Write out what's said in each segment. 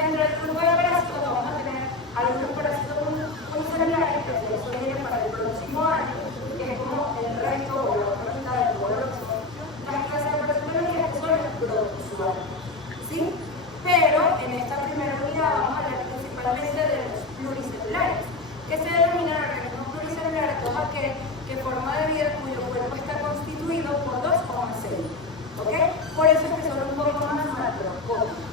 Dentro del grupo de parásitos vamos a tener algunos parásitos unicelulares que eso viene para el próximo año, que es como el resto o la otra mitad del próximo. Las clases de parasitología que son los protozoarios, ¿sí? Pero en esta primera unidad vamos a hablar principalmente de los pluricelulares, que se denominan organismos pluricelulares todos aquellos que forma de vida cuyo cuerpo está constituido por dos o más células, ¿ok? Por eso es que son un poco más macroscópicos.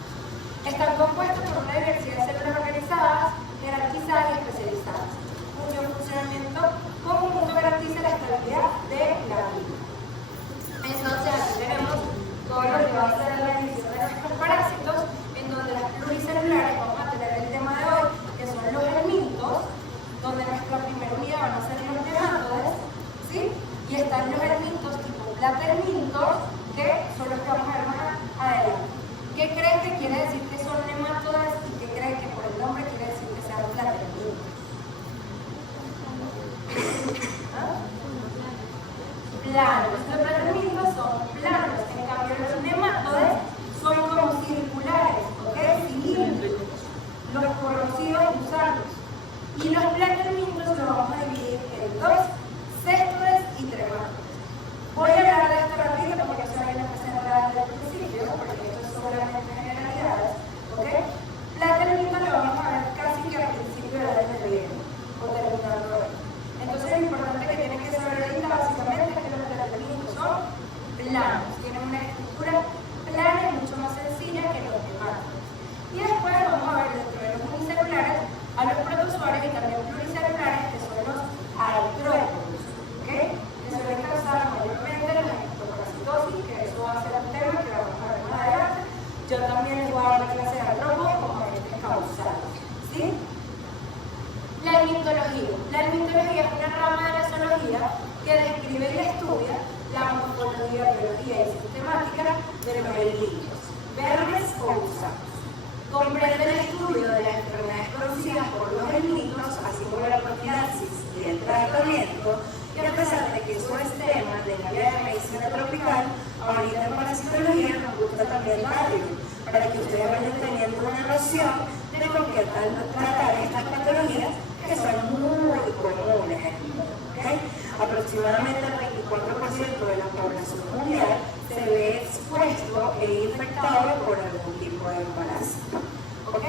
Están compuestos por una diversidad de células organizadas, jerarquizadas y especializadas, cuyo funcionamiento conjunto garantiza la estabilidad de la vida. Entonces aquí tenemos todo lo que va a ser la división de nuestros parásitos, en donde las pluricelulares vamos a tener el tema de hoy, que son los helmintos, donde nuestra primera unidad van a ser los nematodes, ¿sí? Y están los helmintos tipo platermintos, que son los que vamos a ver más adelante. ¿Qué creen que quiere decir que son nematodes y qué creen que por el nombre quiere decir que sean platermintos? Planos. Los platermintos son planos, en cambio los nematodes son como circulares, ¿ok? Cilíndricos, los conocidos gusanos. Y los platermintos los vamos a dividir en dos, céstodes y trematodes. Voy a hablar de esto rápido porque no se vayan a pasar nada desde el principio, porque esto es solamente generalidades, ¿ok? Platermintos lo vamos a ver casi que al principio del año que viene, o terminando hoy. Entonces lo importante que tienen que saber ahorita básicamente es que los platermintos son planos, tienen una estructura plana y mucho más sencilla que los demás. Y después vamos a ver dentro de los unicelulares a los protozoarios y también pluricelulares, que son los artrópodos, ¿ok? Que suelen causar mayormente la ectoparasitosis, que eso va a ser un tema que vamos a ver más adelante. Yo también les voy a dar una clase de artrópodos como agentes causales, ¿sí? La hermitología. La hermitología es una rama de la zoología que describe y estudia la morfología, biología y sistemática de los helmintos, vermes o gusanos. Comprende el estudio de las enfermedades producidas por los helmintos, así como la profilaxis y el tratamiento, y a pesar de que eso es tema del área de medicina tropical, ahorita en parasitología nos gusta también darlo, para que ustedes vayan teniendo una noción de con qué tal tratar estas patologías que son muy comunes aquí, ¿okay? Aproximadamente el 24% de la población mundial se ve expuesto e infectado por algún tipo de parásito, ¿ok?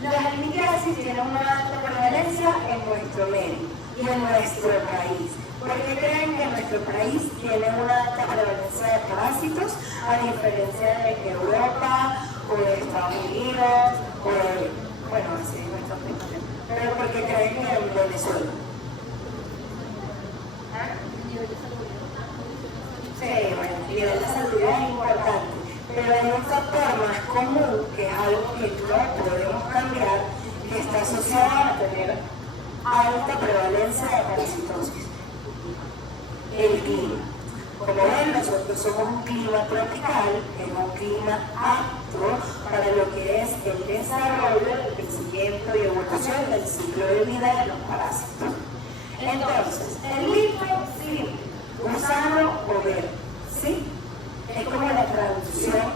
Los helmintiasis tienen una alta prevalencia en nuestro medio y en nuestro país. ¿Por qué creen que nuestro país tiene una alta prevalencia de parásitos a diferencia de Europa o de Estados Unidos o de, bueno, así en nuestros países? Pero ¿por qué creen que en Venezuela? Sí, bueno, el nivel de salud es importante, pero hay un factor más común que es algo que no podemos cambiar, que está asociado a tener alta prevalencia de parasitosis. El clima. Como ven, nosotros somos un clima tropical, es un clima apto para lo que es el desarrollo, el crecimiento y evolución del ciclo de vida de los parásitos. Entonces, el mito simple, gusano o verde, ¿sí? Es como la traducción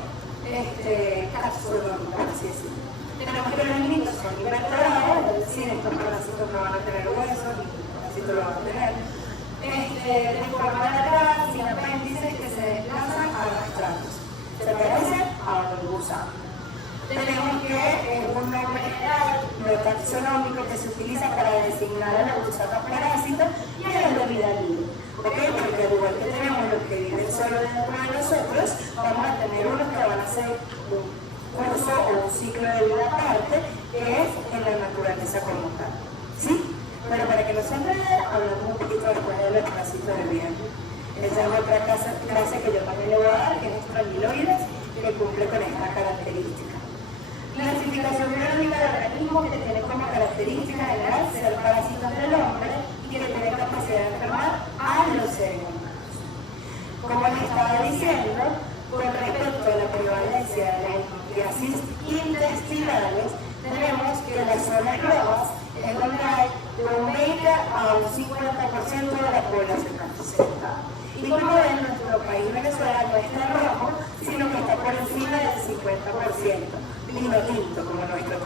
taxonómica, por así decirlo. Tenemos que los mitos son invertebrados, es decir, estos parásitos no van a tener huesos, ni los parásitos lo van a tener. De forma lateral, sin apéndices que se desplazan arrastrándose. Se parecen a un gusano. Tenemos que un nombre general, no taxonómico, que se utiliza para designar a los gusanos parásitos y a los de vida libre. ¿Ok? Porque al igual que tenemos los que viven solo dentro de nosotros, vamos a tener unos que van a hacer un curso o un ciclo de vida aparte, que es en la naturaleza como tal. ¿Sí? Pero para que no se enreden, hablamos un poquito después de los parásitos de vida. Esa es otra clase que yo también le voy a dar, que es estrangiloides, que cumple con esta característica. Clasificación biológica de organismos que tienen como característica general ser parásitos del hombre y que tienen capacidad de enfermar a los seres humanos. Como les estaba diciendo, con respecto a la prevalencia de las ictiasis intestinales, tenemos que las zonas rojas es donde hay de un 20 a un 50% de la población representada. Y como ven, nuestro país Venezuela no está rojo, sino que está por encima del 50%, vino tinto, como nuestro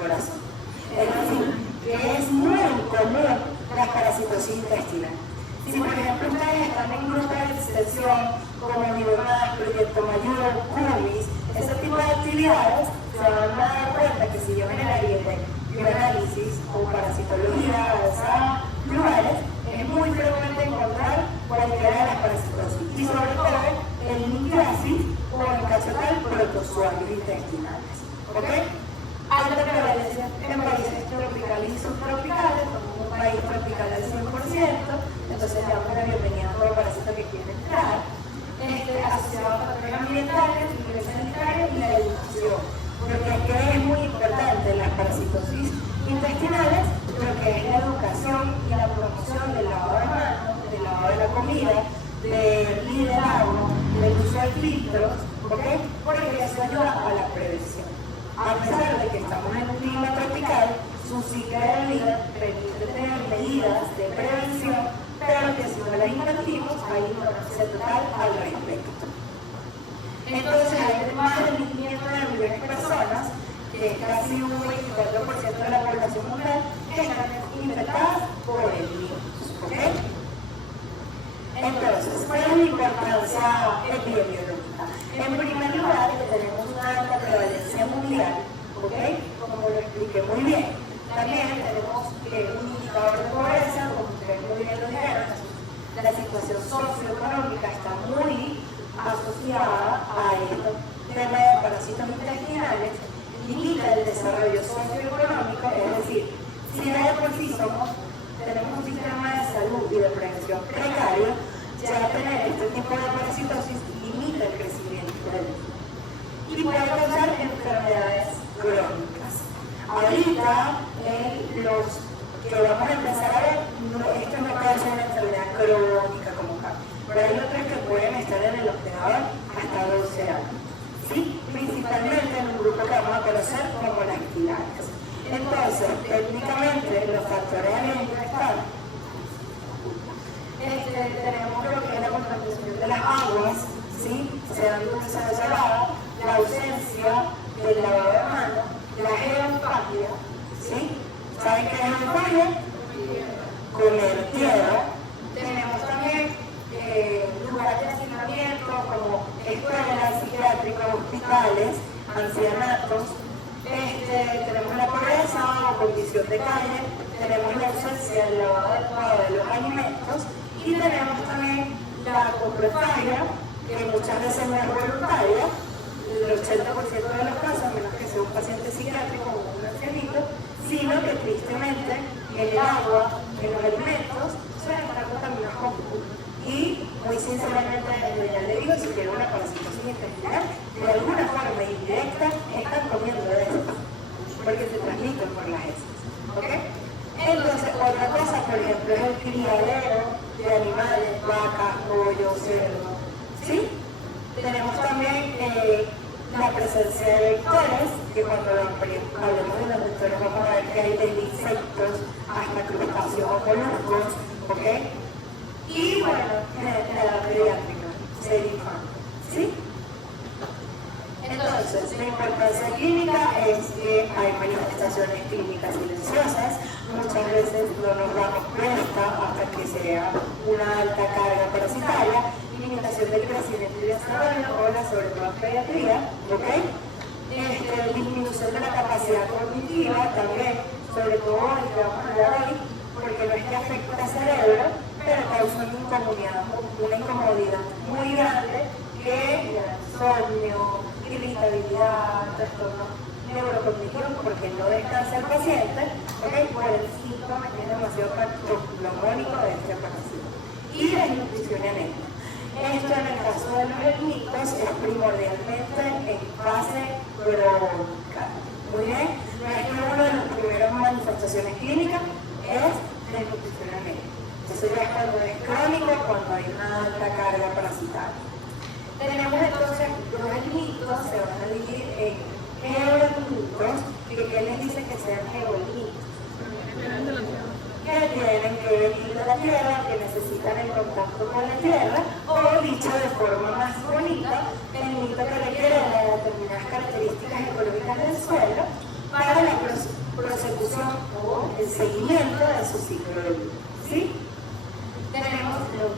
Si por ejemplo ustedes están en grupos de extensión como Nivemas, Proyecto Mayor, CUBIS, ese tipo de actividades, se van a dar cuenta que si yo en el área de bioanálisis o parasitología avanzada lugares, es muy frecuente encontrar cualquiera de las parasitosis y sobre todo el microsis o en caso tal protozoarios intestinales. ¿Ok? Alta prevalencia en países tropicales y subtropicales, como un país tropical al 100%, entonces le damos la bienvenida a todo parásito que quiere entrar, asociado a factores ambientales, ingresos sanitarios y la educación, porque es que es muy importante en las parasitosis intestinales lo que es la educación y la promoción del lavado de manos, del lavado de la comida, del liderazgo, del uso de filtros, ¿ok? Porque eso ayuda a la prevención. A pesar de que estamos en un clima tropical, su ciclo de vida permite tener medidas de prevención, pero que si no las invertimos, hay ignorancia total al respecto. Entonces, hay más de 1.500 millones de personas, que es casi un 24% de la población mundial, que están infectadas por el virus. ¿Ok? Entonces, ¿cuál es la importancia epidemiológica? En primer lugar, que tenemos una alta prevalencia mundial, ¿ok? Como lo expliqué muy bien. También tenemos un indicador de pobreza, como ustedes muy bien lo dijeron, la situación socioeconómica está muy asociada a este tema de parásitos intestinales, limita el desarrollo socioeconómico, es decir, si ya de por sí tenemos un sistema de salud y de prevención precario, ya tener este tipo de parasitosis limita el crecimiento del mismo y puede causar enfermedades crónicas. Ahorita, los que vamos a empezar a ver, esto no causa una enfermedad crónica como tal, pero hay otras que pueden estar en el hospedador hasta 12 años. ¿Sí? Principalmente en un grupo que vamos a conocer como las quirales. Entonces, técnicamente, los factores de riesgo están. Tenemos lo que es la contaminación de las aguas, ¿sí? Sean dulces o saladas, la ausencia del lavado de manos, la geofagia, ¿sí? ¿Saben qué es geofagia? Comer tierra. Tenemos también lugares de hacinamiento como escuelas, psiquiátricos, hospitales, ancianatos. Tenemos la pobreza o condición de calle, tenemos la ausencia del lavado adecuado de los alimentos y tenemos también la coprofagia, que muchas veces no es voluntaria, el 80% de los casos, a menos que sea un paciente psiquiátrico o un ancianito, sino que tristemente en el agua, en los alimentos, suelen estar contaminados con pus. Y muy sinceramente, ya le digo, si tiene una parasitosis intestinal, de alguna forma indirecta están comiendo de esto, porque se transmiten por las heces. ¿Ok? Entonces, otra cosa, por ejemplo, es el criadero de animales, vacas, pollo, cerdo. ¿Sí? Tenemos también la presencia de vectores, que cuando hablemos de los vectores vamos a ver que hay desde insectos hasta crustáceos o moluscos, ¿ok? Y bueno, la edad pediátrica, ser infante, ¿sí? Entonces, la importancia clínica es que hay manifestaciones clínicas silenciosas, muchas veces no nos damos cuenta hasta que sea una alta carga parasitaria, limitación del crecimiento y desarrollo, sobre todo en pediatría, ¿ok? Disminución de la capacidad cognitiva también, sobre todo el que vamos a hablar hoy, porque no es que afecta al cerebro, pero causa una incomodidad muy grande que insomnio, irritabilidad, trastorno neurocognitivos, porque no descansa el paciente, ¿okay? Por el síntoma que es demasiado patológico de este parásito. Y la nutrición anémica. Esto en el caso de los ermitos es primordialmente en fase crónica. Muy bien, no es que una de las primeras manifestaciones clínicas es la nutrición anémica. Eso ya es cuando es crónico, cuando hay una alta carga parasitaria. Tenemos entonces los ermitos, se van a dividir en geoermitos, que les dice que sean geoermitos. Que tienen que venir de la tierra, que necesitan el contacto con la tierra, o dicho de forma más bonita, el mito que requiere de determinadas características ecológicas del suelo para la prosecución o el seguimiento de su ciclo de vida. ¿Sí? Tenemos los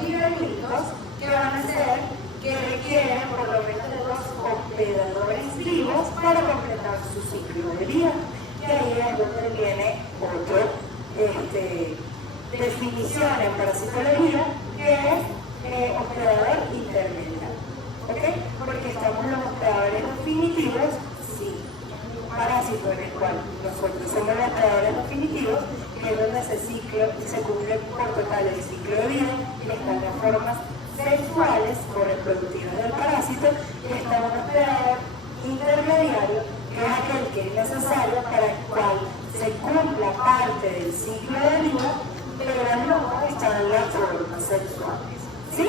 biorritmos que van a ser que requieren por lo menos de 2 hospedadores vivos para completar su ciclo de vida. Y ahí es donde viene otra definición en parasitología, que es hospedador intermediario. ¿Ok? Porque estamos los hospedadores definitivos, sí, parásito en el cual nosotros somos los hospedadores definitivos, que es donde se cubre por total el ciclo de vida y están las formas sexuales o reproductivas del parásito, y está un hospedador intermediario, que es aquel que es necesario para el cual se cumpla parte del ciclo de vida, pero no están las formas sexuales. ¿Sí?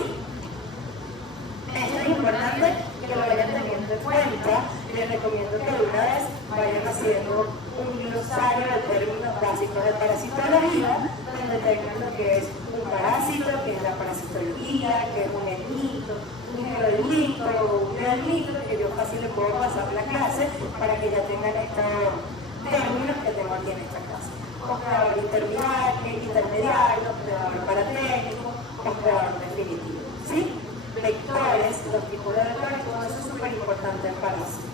Esto es importante que lo vayan teniendo en cuenta. Les recomiendo que de una vez vayan haciendo un glosario de términos básicos de parasitología, donde tengan lo que es un parásito, que es la parasitología, que es un etnito, un gerolimito o un realmito, que yo fácil les puedo pasar la clase para que ya tengan estos términos que tengo aquí en esta clase. Hospedador intermediario, hospedador paratécnico, hospedador definitivo. ¿Sí? Vectores, los tipos de vectores, todo eso es súper importante en parásitos.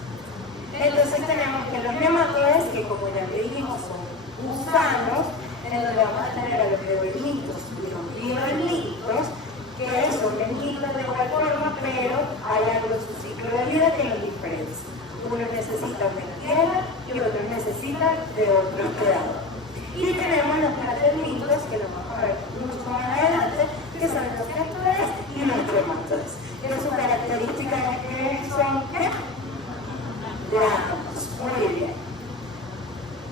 Entonces tenemos que los nematodes, que como ya le dijimos son gusanos, en donde vamos a tener a los geoelitos y los bioelitos, que son elitos de igual forma, pero hay algo en su ciclo de vida que los diferencia. Unos necesitan de tierra y otros necesitan de otro hospedador. Y tenemos los fraternitos, que los vamos a ver mucho más adelante, que son los vectores y los trematodes. Pero su característica es que son ¿qué? Blancos. Muy bien.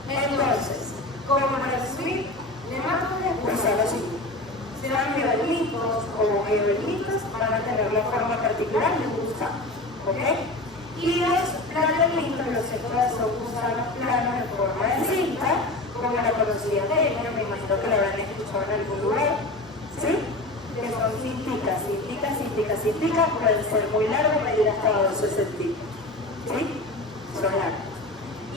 Entonces, como recibir nematodes, usan los siguiente. Sean bioelitos o geoelitos, van a tener la forma particular de un gusano. ¿Ok? Y los fraternitos, los cefas son gusanos planos en forma de cinta, como la conocida técnica, me imagino que la habrán escuchado en algún lugar, ¿sí? Que son cinticas, pueden ser muy largos, medir hasta 12 centímetros, ¿sí? Son largos.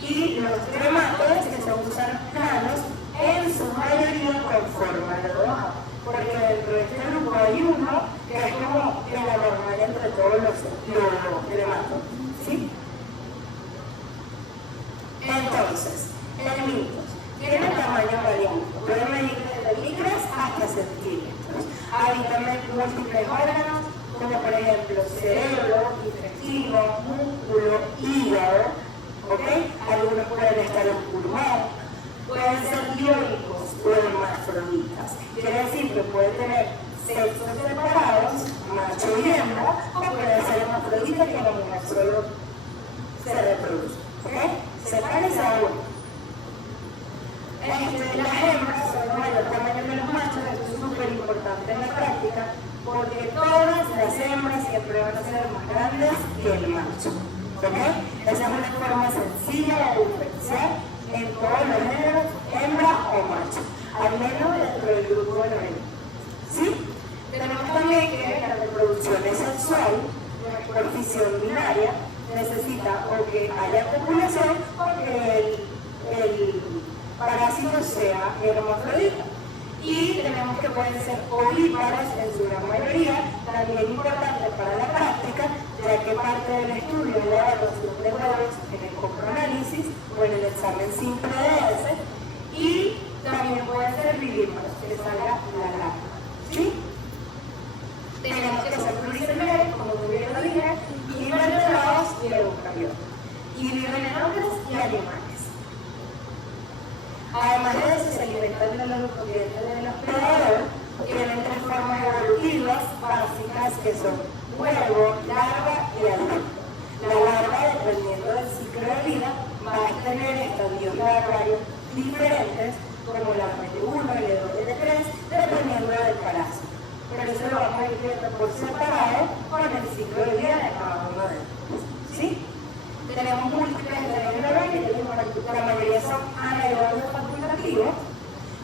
Y los trematodes, que son gusanos planos, en su mayoría con forma de hoja, porque dentro de este grupo hay uno que es como el anormal entre todos los trematodes, ¿sí? Entonces, elementos. Tienen tamaño variable, pueden medir desde micras hasta centímetros. Habitan múltiples órganos, como por ejemplo cerebro, intestino, músculo, hígado, ¿ok? Algunos pueden estar en pulmón, pueden ser dioicos o hermafroditas. Quiere decir que pueden tener sexos separados, macho y hembra, o pueden ser hermafroditas que la mujer solo se reproduce, ¿ok? Se parece a uno. Las hembras son de mayor tamaño que los machos, esto es súper importante en la práctica, porque todas las hembras siempre van a ser más grandes que el macho. ¿Ok? Esa es una forma sencilla de diferenciar en todos los géneros, hembra o macho, al menos dentro del grupo de los géneros. ¿Sí? Tenemos también que la reproducción es sexual, por fisión binaria, necesita o que haya copulación o que el parásito sea hermafrodita. Y tenemos que pueden ser ovíparos en su gran mayoría, también importante para la práctica, ya que parte del estudio de la evaluación de huevos en el coproanálisis o en el examen simple de ese, y también pueden ser vivíparos, que salga la larva. ¿Sí? Tenemos que ser pluricelulares, como muy bien lo dije, y vertebrados y eucariotas. Y viven en hombres y animales. Además de eso, se alimentan de los nutrientes del hospedador, tienen 3 formas evolutivas básicas que son huevo, larva y adulto. La larva, dependiendo del ciclo de vida, va a tener estadios larvarios diferentes, como la L1, L2, L3, dependiendo del parásito. Por eso lo vamos a ir viendo por separado con el ciclo de vida de cada uno de ellos. ¿Sí? Tenemos múltiples estadios larvarios, la mayoría son anaerobios facultativos,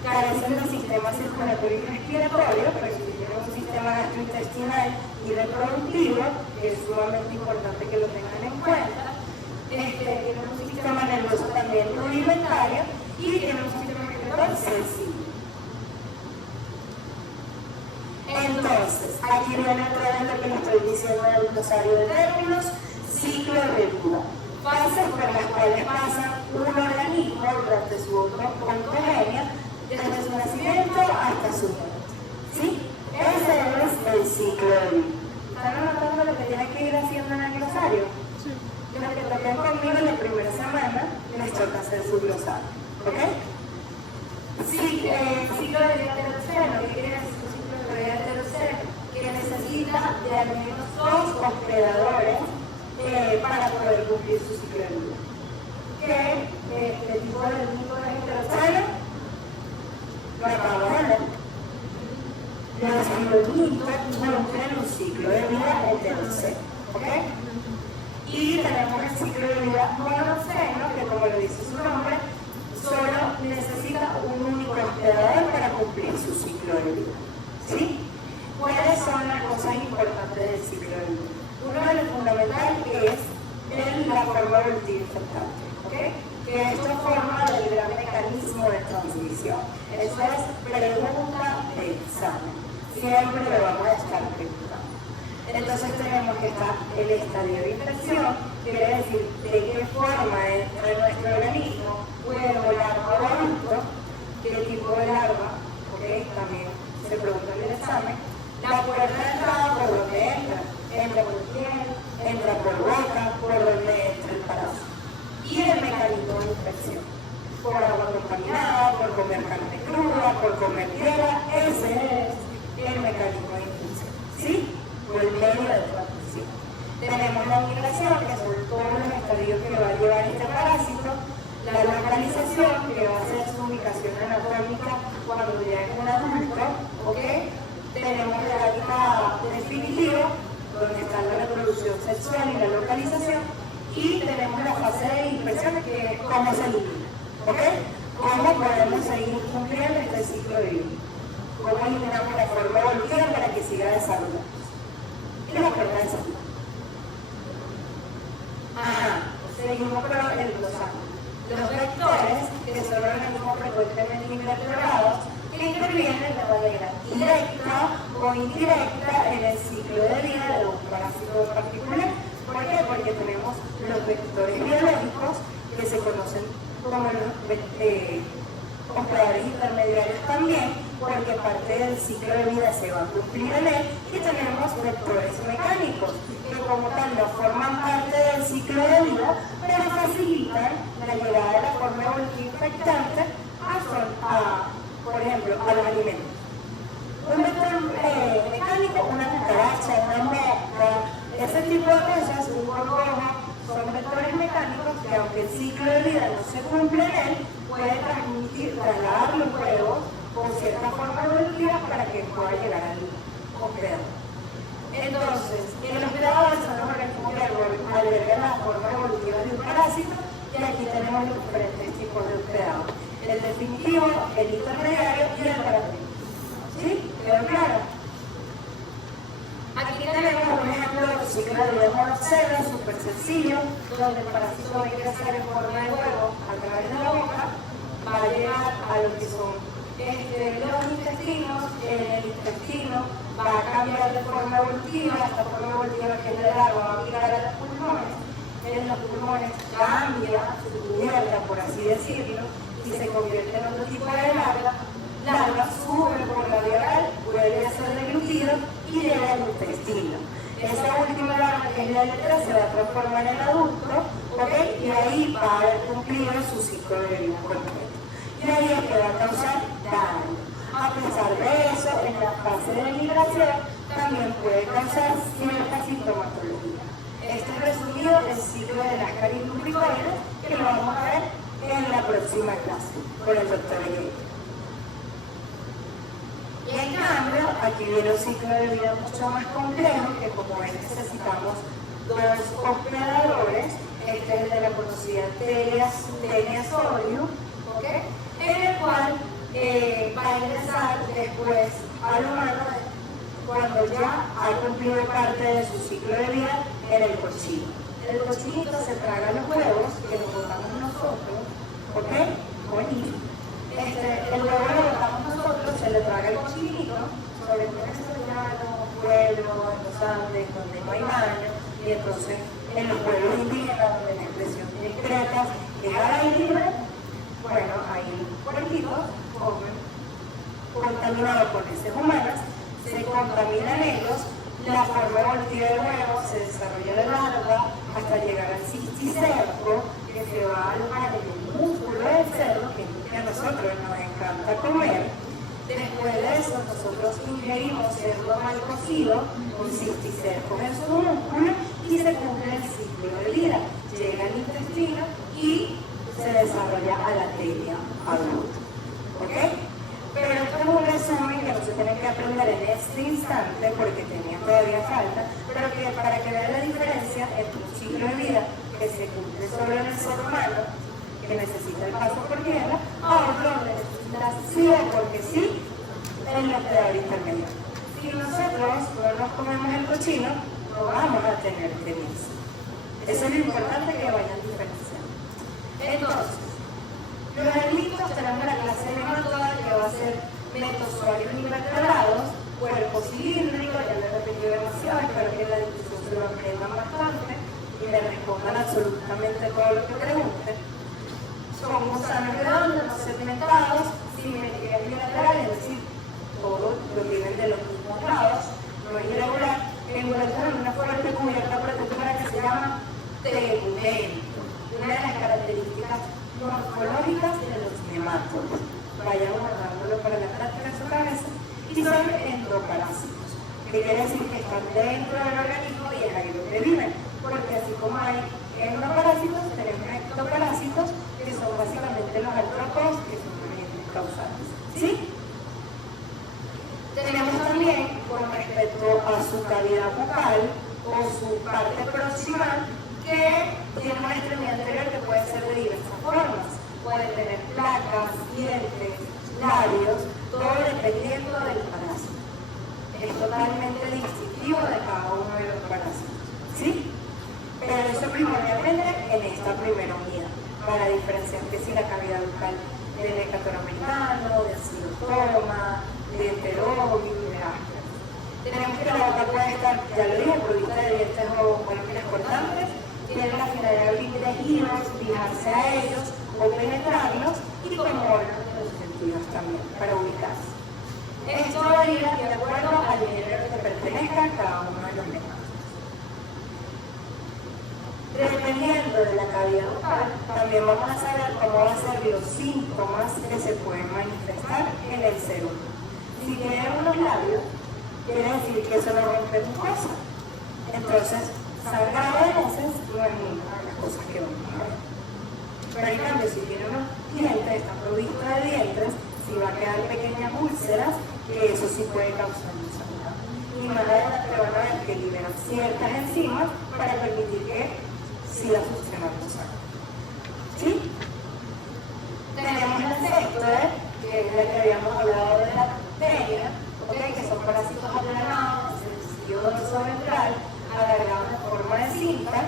carecen del sistema circulatorio y respiratorio, pero si tienen un sistema gastrointestinal y reproductivo, que es sumamente importante que lo tengan en cuenta. Tienen un sistema nervioso también rudimentario y tienen un sistema respiratorio sensible. Entonces, aquí viene otra vez lo que les estoy diciendo en el glosario de términos, ciclo de vida. Fases por las cuales pasa un organismo durante su ontogenia, desde su nacimiento hasta su muerte. ¿Sí? Ese es el ciclo de vida. ¿Están anotando lo que tienen que ir haciendo en el glosario? Sí. Los que toquen conmigo en la primera semana les toca hacer su glosario. ¿Ok? Sí, ciclo de vida heteroceno. ¿Qué quiere decir ciclo de vida heteroceno? Que necesita de al menos 2 hospedadores para poder cumplir su ciclo de vida. ¿Qué tipo de mundo es heteroceno? Lo acabo de ver. Los bionitos cumplen un ciclo de vida heteroceno. ¿Ok? Y tenemos el ciclo de vida monoceno, que como lo dice su nombre, solo necesita un único hospedador para cumplir su ciclo de vida. ¿Sí? ¿Cuáles son las cosas importantes del ciclo de vida? Uno de los fundamentales es la forma evolutiva infectante, ¿ok? Que esto forma el gran mecanismo de transmisión. Eso es pregunta de examen. Siempre lo vamos a estar preguntando. Entonces tenemos que estar el estadio de infección, quiere decir de qué forma entra en nuestro organismo, puede volar o adulto, qué tipo de larva, ¿ok? También se pregunta en el examen. La puerta de entrada, ¿por dónde entra? Entra por piel, entra por boca, por donde entra el parásito. Y el mecanismo de infección. Por agua contaminada, por comer carne cruda, por comer tierra, ese es el mecanismo de infección. ¿Sí? Por el medio de transmisión. Tenemos la migración, que son todos los estadios que va a llevar este parásito, la localización, que va a ser su ubicación anatómica cuando ya es un adulto, ¿ok? Tenemos el hábitat definitivo, donde está la reproducción sexual y la localización, y tenemos la fase de dispersión, que es cómo se elimina, ¿ok? Cómo podemos seguir cumpliendo este ciclo de vida. Cómo eliminamos la forma evolutiva para que siga desarrollando. Y la forma de salud. Seguimos con el glosario. Los vectores, que son organismos frecuentemente invertebrados, que intervienen de manera directa o indirecta en el ciclo de vida de un parásito en particular. ¿Por qué? Porque tenemos los vectores biológicos, que se conocen como los hospedadores intermediarios también, porque parte del ciclo de vida se va a cumplir en él, y tenemos vectores mecánicos, que como tal no forman parte del ciclo de vida, pero facilitan la llegada de la forma evolutiva infectante por ejemplo, a los alimentos. Un vector mecánico, una cucaracha, una mosca, ese tipo de cosas, un gorgojo, son vectores mecánicos que aunque el ciclo de vida no se cumple en él, puede trasladar los huevos con cierta forma evolutiva para que pueda llegar al hospedador. Entonces, el hospedador son los organismos que albergan la forma evolutiva de un parásito, y aquí tenemos los diferentes tipos de hospedador. El definitivo, el intermediario y el parasito. ¿Sí? ¿Quedó claro? Aquí tenemos un ejemplo del ciclo de vida monoceno, súper sencillo, donde el parásito va a ingresar en forma de huevo a través de la boca, va a llegar a lo que son los intestinos, en el intestino va a cambiar de forma evolutiva, esta forma evolutiva que es de larva va a migrar a los pulmones, en los pulmones cambia su cubierta, por así decirlo, y se convierte en otro tipo de larva, sube por la vía oral, vuelve a ser deglutido y llega al intestino. Esa última larva, que es la letra, se va a transformar en adulto, ¿ok? Y ahí va a haber cumplido su ciclo de vida completo. Y ahí es que va a causar daño. A pesar de eso, en la fase de migración también puede causar cierta sintomatología. Este es resumido el ciclo de las carinumbricoides, que lo vamos a ver en la próxima clase con el doctor Eguer. Y en cambio, aquí viene un ciclo de vida mucho más complejo, que como ven necesitamos 2 hospedadores. Este es el de la conocida Taenia sodium, ¿ok? En el cual va a ingresar después al humano cuando ya ha cumplido parte de su ciclo de vida en el cochino. El cochinito se traga los huevos que los botamos nosotros, ¿ok? Bonito. El huevo lo botamos nosotros, se le traga el cochinito, sobre todo se le llama es al aire libre, bueno, ahí puerquitos comen contaminado por heces humanas, se contaminan ellos, la forma evolutiva del huevo se desarrolla la larva hasta llegar al cisticerco, que se va a alojar en el músculo del cerdo, que es lo que a nosotros nos encanta comer. Después de eso, nosotros ingerimos cerdo mal cocido con cisticercos en su músculo y se cumple el ciclo de vida. Llega al intestino y se desarrolla a la telia adulta. ¿Ok? Pero esto es un resumen que no se tiene que aprender en este instante porque tenía todavía falta, pero que para que vean la diferencia entre un ciclo de vida que se cumple solo en el ser humano, que necesita el paso por tierra, a otro donde necesita sí o porque sí el empleador intermedio. Si nosotros no nos comemos el cochino, no vamos a tener tenis. Eso es lo importante que vayan diferenciando. Entonces, los herbívoros tenemos la clase de nematoda que va a ser metozoarios invertebrados, cuerpo cilíndrico, ya lo he repetido demasiado, espero que en la discusión se lo aprendan bastante y me respondan absolutamente todo lo que pregunten. Son gusanos redondos, no segmentados, simetría bilateral, es decir, todos lo tienen de los mismos lados, no es irregular, envueltos en una fuerte cubierta protectora que se llama tegumento, una de las características morfológicas de los nemátodos. Vayan guardándolo para la práctica de su cabeza. Y son endoparásitos, que quiere decir que están dentro del organismo y es ahí donde viven. Porque así como hay endoparásitos, tenemos ectoparásitos, que son básicamente los artrópodos, que son los agentes causales. ¿Sí? Tenemos también, con respecto a su cavidad bucal o su parte proximal, que tiene una extremidad anterior que puede ser de diversas formas. Puede tener placas, dientes, labios, todo dependiendo del parásito. Es totalmente distintivo de cada uno de los parásitos. ¿Sí? Pero eso primordialmente en esta primera unidad, para diferenciar que si la cavidad bucal de Decatur americano, de Acidotoma, de Enterobium, de Asper. Tenemos que la boca puede estar, ya lo dije, provista de dientes o columnas cortantes, tienen la finalidad de abrir tejidos, fijarse a ellos o penetrarlos y como órganos de los sentidos también, para ubicarse. Esto varía de acuerdo al género que pertenezca a cada uno de los nemátodos. Dependiendo de la cavidad bucal, también vamos a saber cómo van a ser los síntomas que se pueden manifestar en el ser humano. Si tienen unos labios, quiere decir que eso no rompe mucosa. Entonces, sangrado de heces no es una de las cosas que vamos a ver. Pero en cambio, si tiene unos dientes, está provisto de dientes, si va a quedar pequeñas úlceras, que eso sí puede causar un sangrado. Y más adelante van a ver que liberan ciertas enzimas para permitir que siga funcionando sangre. ¿Sí? Tenemos la sexta, que es la que habíamos hablado de la bacteria, ¿okay? Que son parásitos aplanados, en el sitio dorsoventral, alargados en forma de cinta,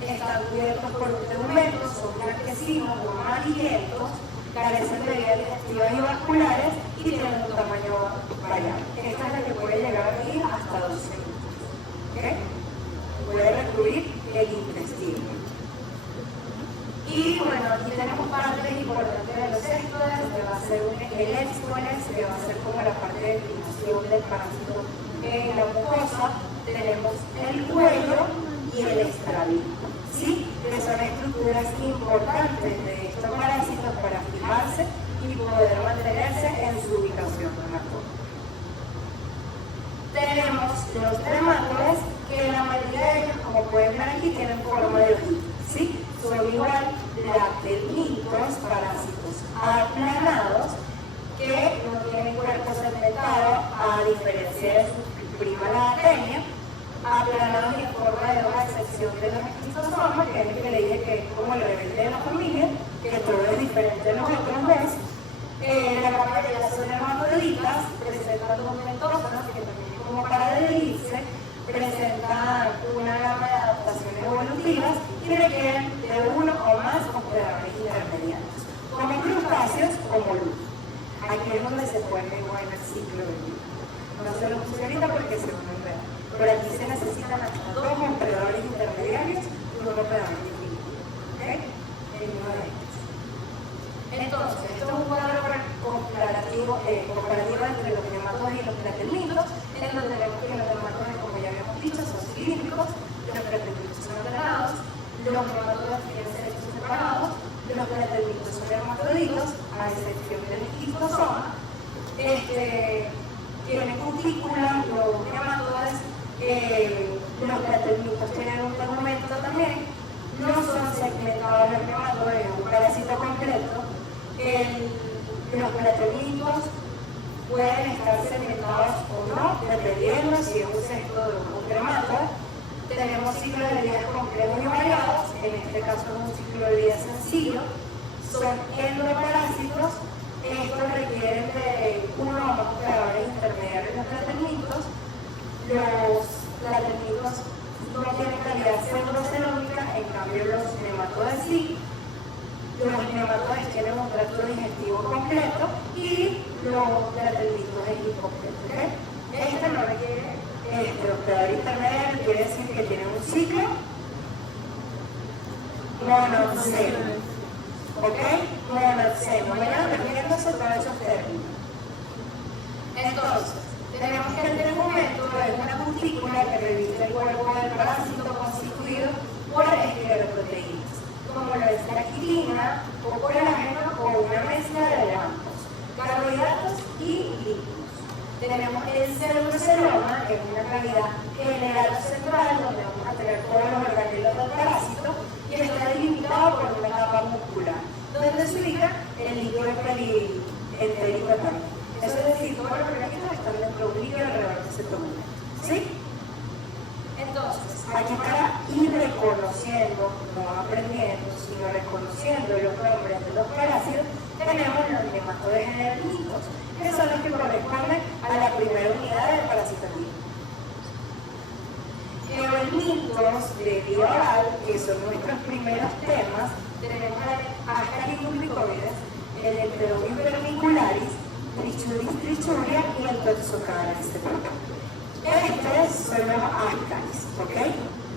están cubiertos por un tegumento, son blanquecinos o amarillentos, carecen de vías digestivas y vasculares y tienen un tamaño variable. Esta es la que puede llegar a medir hasta 2 centímetros. ¿Okay? Puede recubrir el intestino. Y bueno, aquí tenemos partes importantes de los éstones, que va a ser el éstones, que va a ser como la parte de fijación del parásito en la mucosa. Tenemos el cuello y el estrabillo, ¿sí? Que son estructuras importantes de estos parásitos para fijarse y poder mantenerse en su ubicación en la forma. Tenemos los tremátodes, que la mayoría de ellos, como pueden ver aquí, tienen forma de hojita, ¿sí? Son igual lactenitos, parásitos aplanados, que no tienen cuerpo segmentado, a diferencia de su prima la atenia, aplanados en forma de hoja, a excepción de los esquistosomas, que es el que le dije que es como el rebelde de la familia, que todo es diferente de los otros dos. La gran mayoría son hermafroditas, presentan dos mentógenos, que también es como para adherirse, presentan una gama de adaptaciones evolutivas y requieren de uno o más hospedadores intermediarios, como crustáceos o moluscos. Aquí es donde se pone igual el ciclo de vida. No se lo puse ahorita porque se van a enredar, pero aquí se necesitan hasta 2 hospedadores intermediarios y un hospedador distinto. ¿Okay? comparativa entre los nematodos y los platelmintos, en donde tenemos que los nematodos, como ya habíamos dicho, son cilíndricos, los platelmintos son ordenados, los nematodos tienen cerezos separados, los platelmintos son hermafroditos, a excepción del esquistosoma, tienen cutícula, los nematodos, los platelmintos tienen un tegumento también, no son segmentados los nematodos, es un parásito completo. Los platelmintos pueden estar segmentados o no, dependiendo si es un sexto de un cremato. Tenemos ciclos de vida complejos y variados, en este caso es un ciclo de vida sencillo, son endoparásitos, estos requieren de uno o más operadores intermediarios de los platelmintos. Los platelmintos no tienen calidad pseudocelómica, en cambio los nematodes sí. Los nematodes tienen un tracto digestivo completo y los platelmintos es incompleto. ¿Okay? Este no requiere hospedador intermediario, quiere decir que tienen un ciclo monoceno. ¿Ok? Monoceno. Vayan refiriéndose todos esos términos. Entonces, tenemos que el tegumento es una cutícula que reviste el cuerpo del parásito constituido por escleroproteínas, como la es la quitina o colágeno o una mezcla de ambos, carbohidratos y lípidos. Tenemos el pseudoceloma, que es una cavidad general central donde vamos a tener todos los organelos del parásito y está delimitado por una capa muscular, donde se ubica el líquido perientérico también. Eso es decir, todos los orgánicos están dentro de un líquido alrededor de ese tegumento. ¿Sí? Entonces, aquí para ir reconociendo, no aprendiendo, sino reconociendo los nombres de los parásitos, tenemos los nematodes generalitos, que son los que corresponden a la primera unidad del parasitismo. Geoelmintos de vida oral, que son nuestros primeros temas, tenemos a Ascarius, el Enterobius vermicularis, Trichuris trichuria y el Toxocaris. Estos son los ascaris, ¿ok?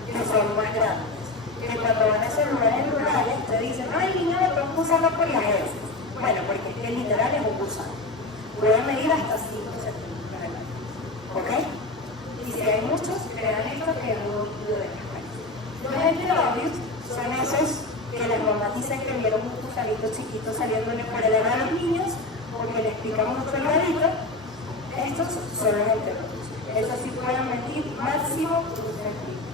Que son más grandes. Que cuando van a esos lugares rurales te dicen, no, el niño de pronto gusano por las heces. Bueno, porque es que literal es un gusano. Puede medir hasta 5 centímetros de largo, ¿ok? Y si hay muchos, crean esto que es un líquido de las calles. Los enterobius son esos que las mamás dicen que vieron un gusanito chiquito saliéndole por el ano a los niños porque les pica mucho el dedito. Estos son los enterobius. Estos sí pueden medir máximo 1 centímetro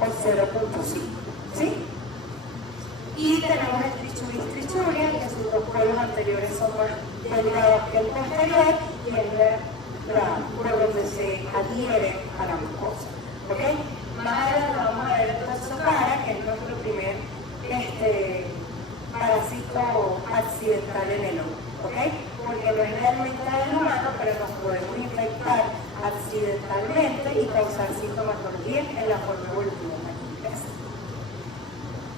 o 0.5, ¿sí? Y tenemos el Trichuris trichuria, que sus dos polos anteriores son más delgados que el posterior y el por donde se adhiere a la mucosa. ¿Ok? Más adelante vamos a ver el Toxocara, que es nuestro primer parásito accidental en el hombre. ¿Ok? Porque no es realmente del humano, pero nos podemos infectar accidentalmente y causar sintomatología en la forma evolutiva de la empresa.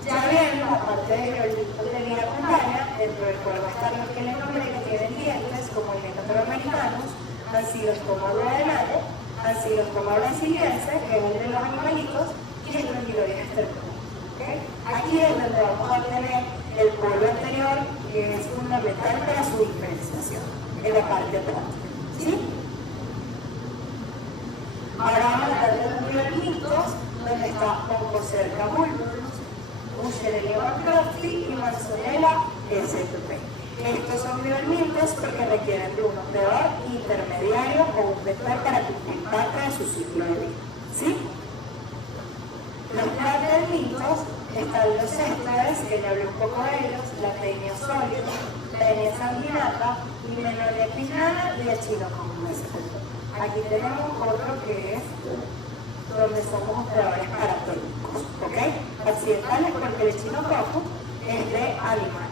Ya bien, la parte de geoelmintos de vida cutánea, dentro del cual va a estar lo que les nombré, que tienen dientes, como el Hecatoramericanus, Ancylostoma duodenale, Ancylostoma brasiliense, que es el de los animalitos, y el Strongyloides stercoralis. ¿Okay? Aquí es donde vamos a obtener el polo anterior, que es fundamental para su diferenciación, en la parte atrás. ¿Sí? Ahora vamos a hablar de los geoelmintos, donde está Onchocerca bulbulus, Bushellella macrofti y Manzonella spp. Estos son geoelmintos porque requieren de un hospedador intermediario o un vector para cumplir parte de su ciclo de vida. ¿Sí? Los platelmintos están los céspedes, que le hablé un poco de ellos, la Taenia solium, la Taenia sanguinata, Hymenaea pignana y Echinococcus spp. Aquí tenemos otro que es donde somos hospedadores paratónicos, ¿ok? Accidentales porque el Echinococcus es de animal.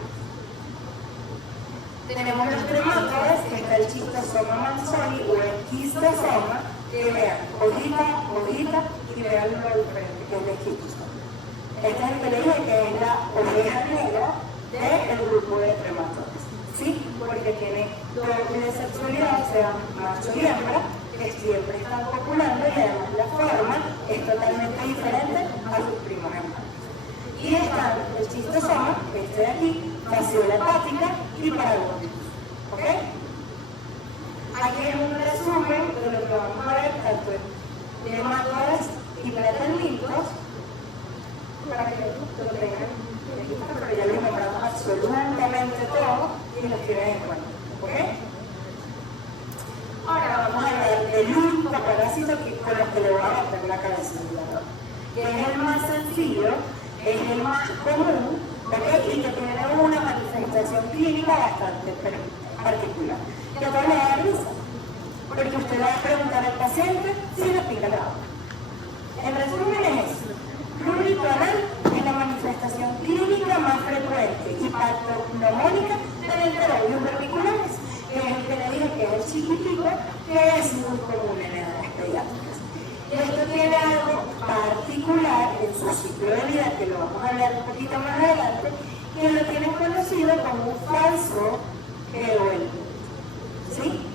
Tenemos los trematodes, que está el Schistosoma manzoni o el quistosoma, que vean hojita y vean lo diferente que es el schistosoma. Este es el que le dije que es la oveja negra del grupo de trematodes, ¿sí? Porque tiene doble sexualidad, o sea, macho y hembra, que siempre están copulando y además la forma es totalmente diferente a sus primos hermanos. Y están el schistosoma, este de aquí, fasciola hepática y paragónicos. ¿Ok? Aquí es un resumen de lo que vamos a ver tanto en nematodes y platanlitos, para que lo tengan en lista, pero ya les nombramos absolutamente todo y los tienen en cuenta. ¿Ok? Ahora vamos a hablar del único parásito con los que le voy a romper la cabeza, que es el más sencillo, es el más común, ¿ok? Y que tiene una manifestación clínica bastante particular. Que todo le da risa, porque usted va a preguntar al paciente si le pica la boca. En resumen es eso. Prurito anal es la manifestación clínica más frecuente y patognomónica de enterobios verticulares, que es el que le dije que es el chiquitico, que es muy común en edades pediátricas. Y esto tiene algo particular en su ciclo de vida, que lo vamos a hablar un poquito más adelante, que lo tienen conocido como un falso GOL. ¿Sí?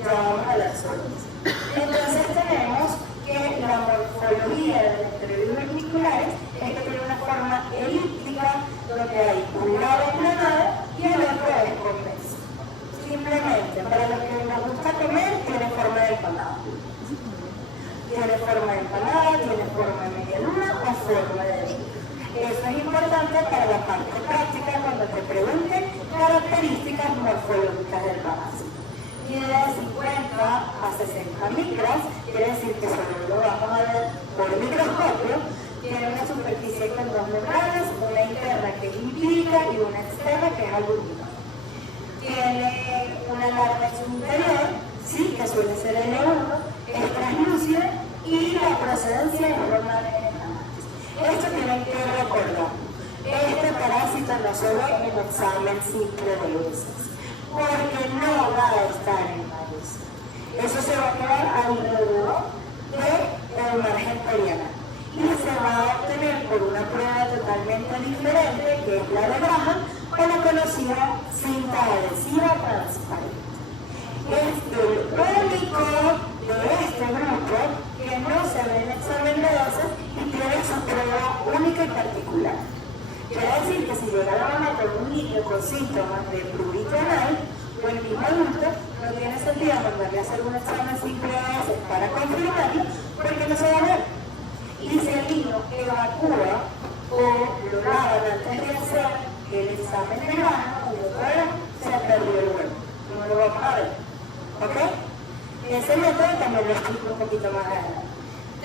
Ya vamos a hablar sobre eso. Entonces tenemos que la morfología de los enterobios verticulares es que tiene una forma elíptica, donde hay un lado aplanado y el otro es convexo. Simplemente, para los que nos gusta comer, tiene forma de empanada. Tiene forma de empanada, tiene forma de media luna o forma de anillo. Eso es importante para la parte práctica cuando te pregunten características morfológicas del parásito. Mide de 50 a 60 micras, quiere decir que solo lo vamos a ver por el microscopio. Tiene una superficie con dos membranas, una interna que es lipídica y una externa que es albúmina. Tiene una larva en su interior, sí, que suele ser L1, es translúcida y la procedencia es normal en animales. Esto tienen que recordar. Este parásito no se ve en el examen simple de heces, porque no va a estar en la heces. Eso se va a quedar alrededor del margen perianal y se va a obtener por una prueba totalmente diferente, que es la de Graham, o la conocida cinta adhesiva transparente. Es el único de este grupo que no se ve en examen de heces y tiene su prueba única y particular. Quiere decir que si llega la mamá con un niño con síntomas de prurito anal o el mismo adulto, no tiene sentido mandarle a hacer un examen simple de heces para confirmarlo, porque no se va a ver. Y si el niño evacúa o lo lavan antes de hacer el examen de grano, se perdió el huevo. No lo vamos a ver. ¿Ok? Ese método también lo explico un poquito más adelante.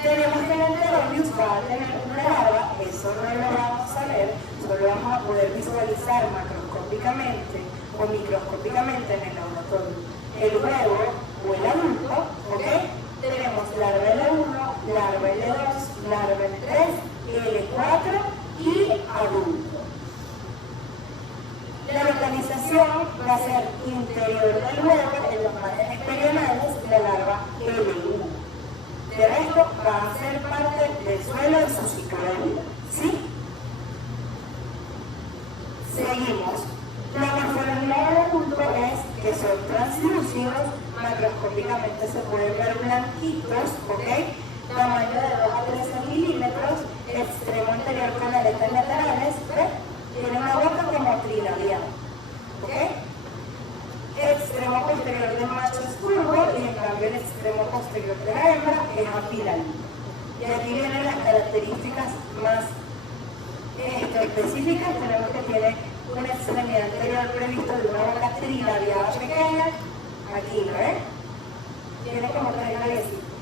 Tenemos que el enterobius va a tener una larva, eso no lo vamos a ver, solo vamos a poder visualizar macroscópicamente o microscópicamente en el laboratorio el huevo o el adulto, ¿ok? Tenemos larva L1, larva L2, larva L3, L4 y adulto. La localización va a ser interior del huevo en los márgenes perianales y la larva L1. De resto va a ser parte del suelo de su ciclo de vida. ¿Sí? Seguimos. La morfología del adulto es que son translúcidos, macroscópicamente se pueden ver blanquitos, ¿ok? Tamaño de 2 a 13 milímetros, extremo anterior con aletas laterales, ¿ves? Tiene una boca como trilabial, ¿ok? Extremo posterior del macho es curvo y en cambio el extremo posterior de la hembra es apilario. Y aquí vienen las características más específicas. Tenemos que tiene una extremidad anterior prevista de una boca trilabiada pequeña, aquí, ¿no ves? Tiene como 3 labiecitos.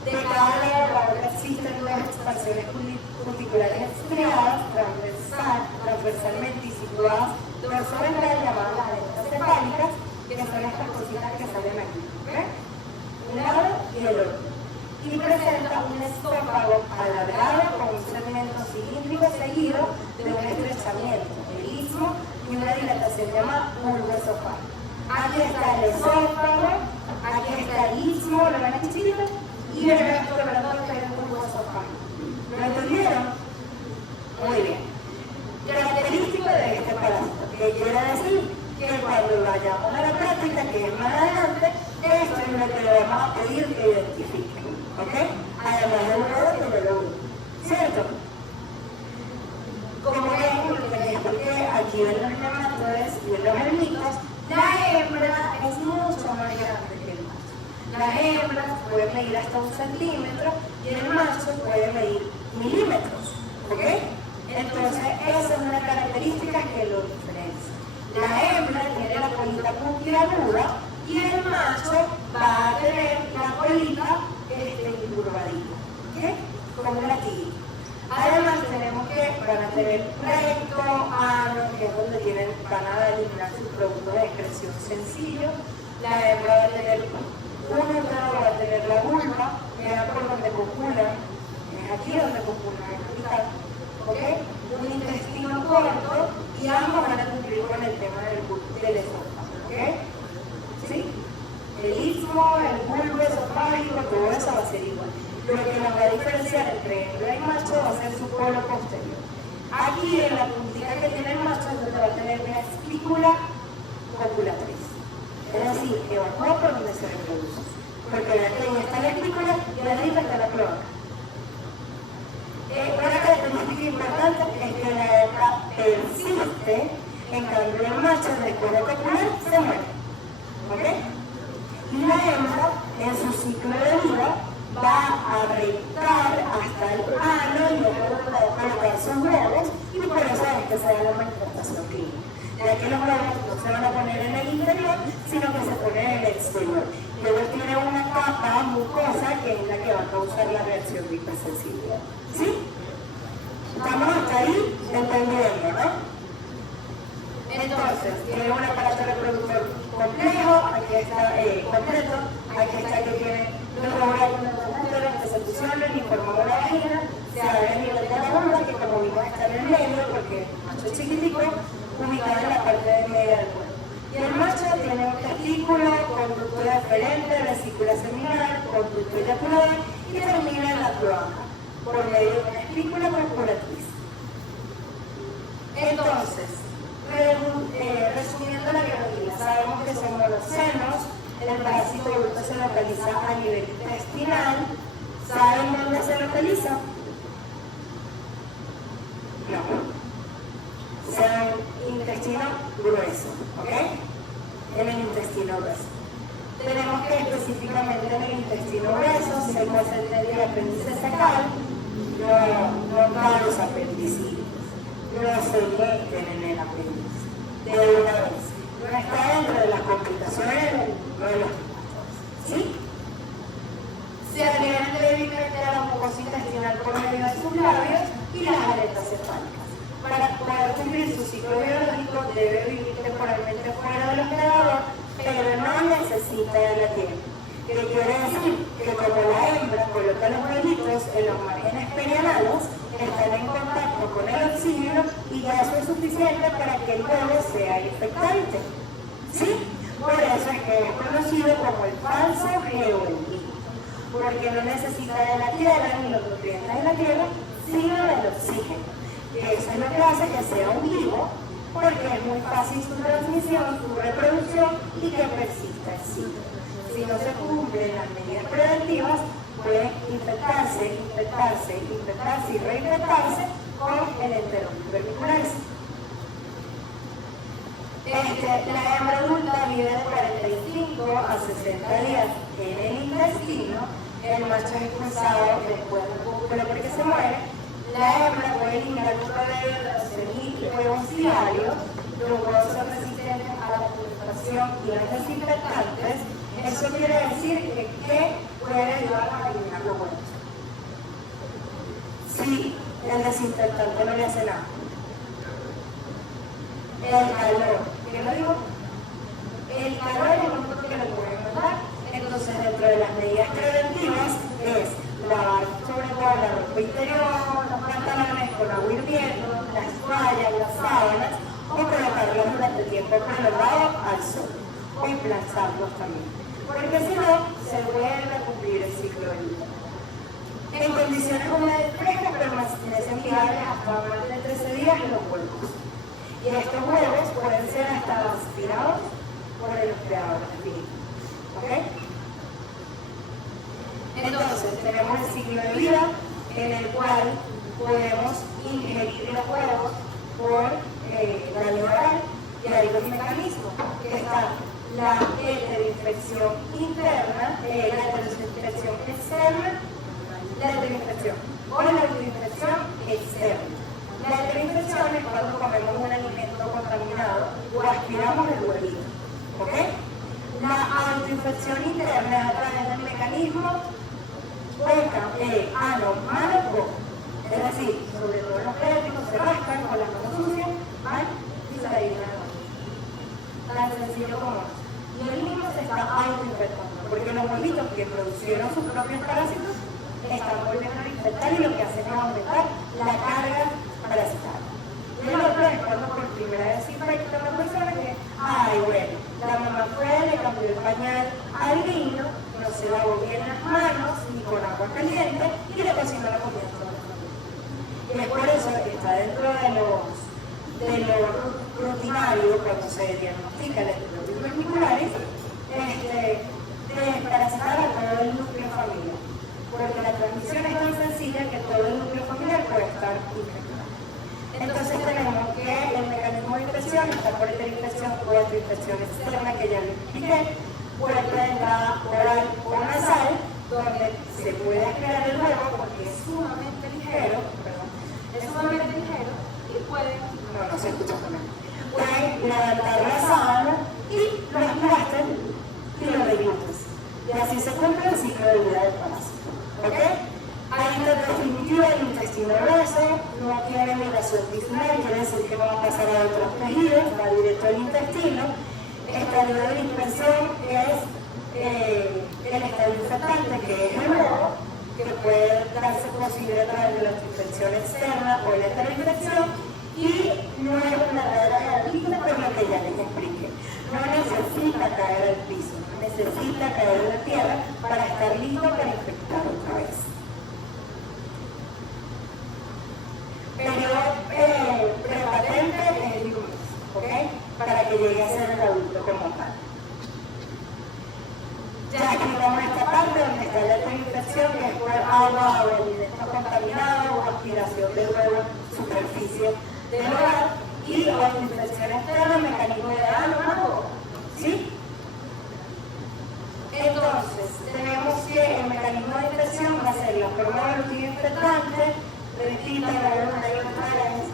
De cada lado de la boca existen 2 expansiones cuticulares estriadas, transversalmente y situadas dorsoventral, llamadas las aletas cefálicas, que son estas cositas que salen aquí, ¿ves? Un lado y el otro. Y presenta un estómago alargado con un segmento cilíndrico seguido de un estrechamiento, el istmo, y una dilatación llamada bulbo esofágico. Aquí está el esófago, aquí está el istmo, ¿lo ven aquí chiquito? Y el resto de verdad es el bulbo esofágico. ¿Lo entendieron? Muy bien. Característico de este parásito, que quiere decir que cuando vayamos a la práctica, que es más adelante, esto es lo que le vamos a pedir que identifique. ¿Ok? Además del huevo y del óvulo. ¿Cierto? Como ven, lo que les expliqué, aquí en los nematodes y en los hermitos, la hembra es Las hembras pueden medir hasta 1 centímetro y el macho puede medir milímetros, ¿ok? Entonces, esa es una característica que lo diferencia. La hembra tiene la colita puntiaguda y el macho va a tener la colita incurvadita, ¿ok? Como una tigre. Además, tenemos que van a tener recto, ano, que es donde van a eliminar sus productos de excreción sencillo. La hembra va a tener un útero, va a tener la vulva, que es por donde copulan, es aquí donde copulan, en la mitad, ¿ok? Un intestino corto y ambos van a cumplir con el tema del esófago, ¿ok? ¿Sí? El istmo, el bulbo esofágico, todo eso va a ser igual. Lo que nos va a diferenciar entre hembra y macho va a ser su polo posterior. Aquí en la puntita que tiene el macho es donde va a tener una espícula copulatriz. Es decir, evacúa por donde se reproduce. Porque vean que ahí está la espícula y arriba está la cloaca. Una característica importante es que la hembra persiste, en cambio el macho del cuero copular se muere. ¿Ok? Y la hembra, en su ciclo de vida, va a rectar hasta el ano y luego va a colocar sus huevos y por eso es que se da la manifestación clínica. Ya que los huevos no se van a poner en el interior, sino que se ponen en el exterior. Luego tiene una capa mucosa que es la que va a causar la reacción de hipersensibilidad. ¿Sí? Estamos hasta ahí entendiendo, ¿no? Entonces, tiene un aparato reproductor complejo, aquí está completo, aquí está que tiene los ovarios que se fusionan y forman una vagina, se abre a nivel de la vulva, que como vimos está en el medio, porque el macho es chiquitico, ubicado en la parte de media del cuerpo. Y el macho tiene un testículo, conducto deferente, vesícula seminal, conducto eyaculador y termina en la cloaca, por medio de una espícula copulatriz. Entonces, resumiendo la biología, sabemos que son los senos, el parásito adulto se localiza a nivel intestinal. ¿Saben dónde se localiza? No. El intestino grueso, ¿ok? En el intestino grueso. Tenemos que específicamente en el intestino grueso se concentra el apéndice fecal, no causa apendicitis, no se meten en el apéndice, de una vez. No está dentro de las complicaciones de los ¿sí? Se adhieren débilmente a la mucosa intestinal por medio de sus labios y las aletas cefálicas. Para poder cumplir su ciclo biológico debe vivir temporalmente fuera del hospedador, pero no necesita de la tierra. ¿Qué quiere decir? Que como la hembra coloca los huevitos en los márgenes perianales, están en contacto con el oxígeno y ya eso es suficiente para que el huevo sea infectante. ¿Sí? Por eso es que es conocido como el falso geoenvivo, porque no necesita de la tierra ni los nutrientes de la tierra, sino del oxígeno. Eso es lo que hace que sea un vivo, porque es muy fácil su transmisión, su reproducción y que persista el ciclo. Si no se cumplen las medidas preventivas, puede infectarse y reinfectarse con el enterovermicularis. La hembra adulta vive de 45 a 60 días en el intestino, el macho es expulsado después del cópulo porque se muere. La hembra puede eliminar un promedio de 12.000 huevos diarios, los huevos son resistentes a la purificación y a los desinfectantes. Eso quiere decir que puede ayudar a eliminar los huevos. Si el desinfectante no le hace nada. El calor, ¿qué lo digo? El calor es lo único que le puede notar. Entonces, dentro de las medidas preventivas es lavar sobre todo la ropa interior, los pantalones con agua hirviendo, las toallas, las sábanas, o colocarlos durante tiempo prolongado al sol, o emplazarlos también. Porque si no, se vuelve a cumplir el ciclo de vida. En condiciones húmedas frescas permanecen viables hasta más de 13 días los huevos. Y estos huevos pueden ser hasta aspirados por el hospedador espíritu. ¿Ok? Entonces, tenemos el ciclo de vida en el cual podemos ingerir los huevos por la vía oral y hay dos mecanismos, que está la heteroinfección interna, infección interna es a través del mecanismo boca, ano, mano, boca. Es decir, sobre todo los pélvicos se rascan con las manos sucias, van y se la llenan. Tan sencillo como eso. Y el niño se está autoinfectando, porque los huevitos que producieron sus propios parásitos están volviendo a infectar y lo que hacen es aumentar la carga parasitaria. Y el otro es cuando por primera vez se infecta a una persona que, bueno, la mamá fue, le cambió el pañal al niño, no se lavó bien las manos ni con agua caliente y le cocinó la comida a toda la familia. Y es por eso que está dentro de lo rutinario cuando se diagnostica el enterovirus vermicularis, desparasitar a todo el núcleo familiar. Porque la transmisión es tan sencilla que todo el núcleo familiar puede estar infectado. Entonces tenemos que el mecanismo de infección está por infección, 4 infecciones externas que ya les expliqué, puerta de entrada oral o nasal, donde se puede crear el huevo porque es sumamente ligero, y puede, no se escucha también, pueden levantar la sábana y lo aplastan y lo deglutas. Y así se cumple el ciclo de vida del parásito. ¿Ok? Ahí en definitiva el intestino grueso no tiene migración tisular, quiere decir que no va a pasar a otros tejidos, va directo al intestino. Estadio de dispersión es el estadio infectante, que es el huevo, que puede darse posible a través de la infección externa o la interinfección, y no es una verdadera herida por lo que ya les expliqué. No necesita caer al piso, necesita caer en la tierra para estar listo para infectar otra vez. Periodo prepatente es el lunes, ¿ok? Para que llegue a ser el adulto como tal. Ya explicamos esta parte donde está la infección, que es por agua o alimento contaminado o aspiración del huevo en superficie del hogar, y la infección externa, mecanismo de ano, ¿sí? Entonces, tenemos que el mecanismo de infección va a ser la forma evolutiva infectante, repita una y otra vez,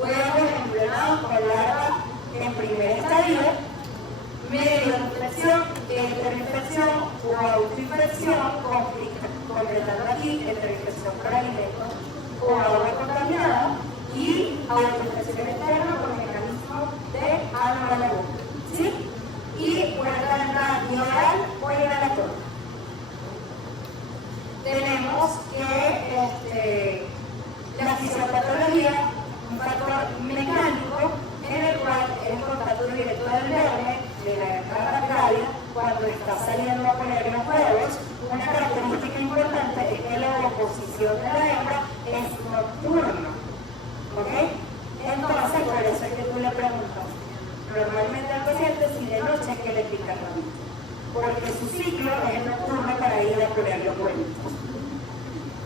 huevos embrionados con larva en primer estadio, medio de infección, interinfección o autoinfección, completando aquí interinfección por alimentos o agua contaminada, y autoinfección externa por mecanismo de ano a la boca, ¿sí? Y puerta de entrada oral o inhalatoria. Tenemos que la fisiopatología, un factor mecánico en el cual el contacto directo del verme de la entrada capilaria cuando está saliendo a poner los huevos. Una característica importante es que la oposición de la hembra es nocturna. ¿Ok? Entonces, por eso es que tú le preguntas normalmente al paciente si de noche es que le pica la vista, porque su ciclo es nocturno para ir a poner los huevitos.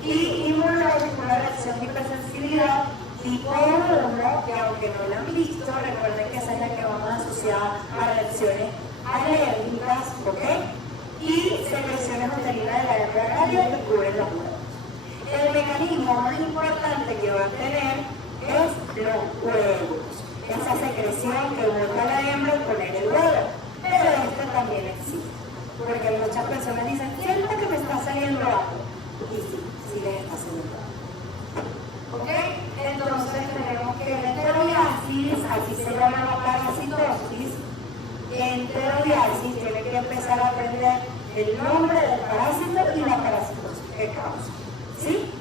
Y inmunológico, una reacción de hipersensibilidad tipo 1, que aunque no la han visto, recuerden que esa es la que vamos a asociar a reacciones alérgicas, ¿ok? Y secreciones uterinas de la hembra que cubren los huevos. El mecanismo más importante que va a tener es los huevos, esa secreción que busca la hembra al poner el huevo, pero esto también existe, porque muchas personas dicen, siento que me está saliendo algo, y sí les está saliendo algo. ¿Ok? Entonces tenemos que la enterobiasis, así se llama la parasitosis, enterobiasis tiene que empezar a aprender el nombre del parásito y la parasitosis que causa, ¿sí?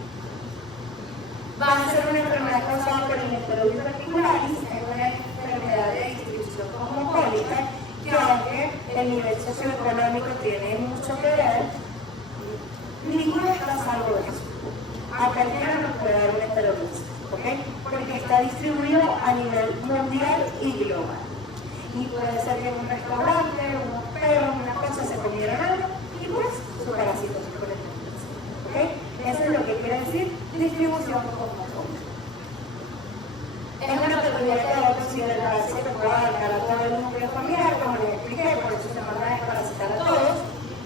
Va a ser una enfermedad causada por el enterovirus vermicularis, es una enfermedad de distribución cosmopolita que aunque el nivel socioeconómico tiene mucho que ver, ninguno está salvo de eso. A cualquiera nos puede dar un enterovirus, ¿ok? Porque está distribuido a nivel mundial y global. Y puede ser que en un restaurante, unos perros, una cosa se comieron algo y pues su parasitosis por el enterovirus, ¿ok? Eso es lo que quiere decir distribución cosmopolita. Es una peculiaridad que debe considerarse que puede abarcar a todo el núcleo familiar, como les expliqué, por eso se manda a desparasitar a todos.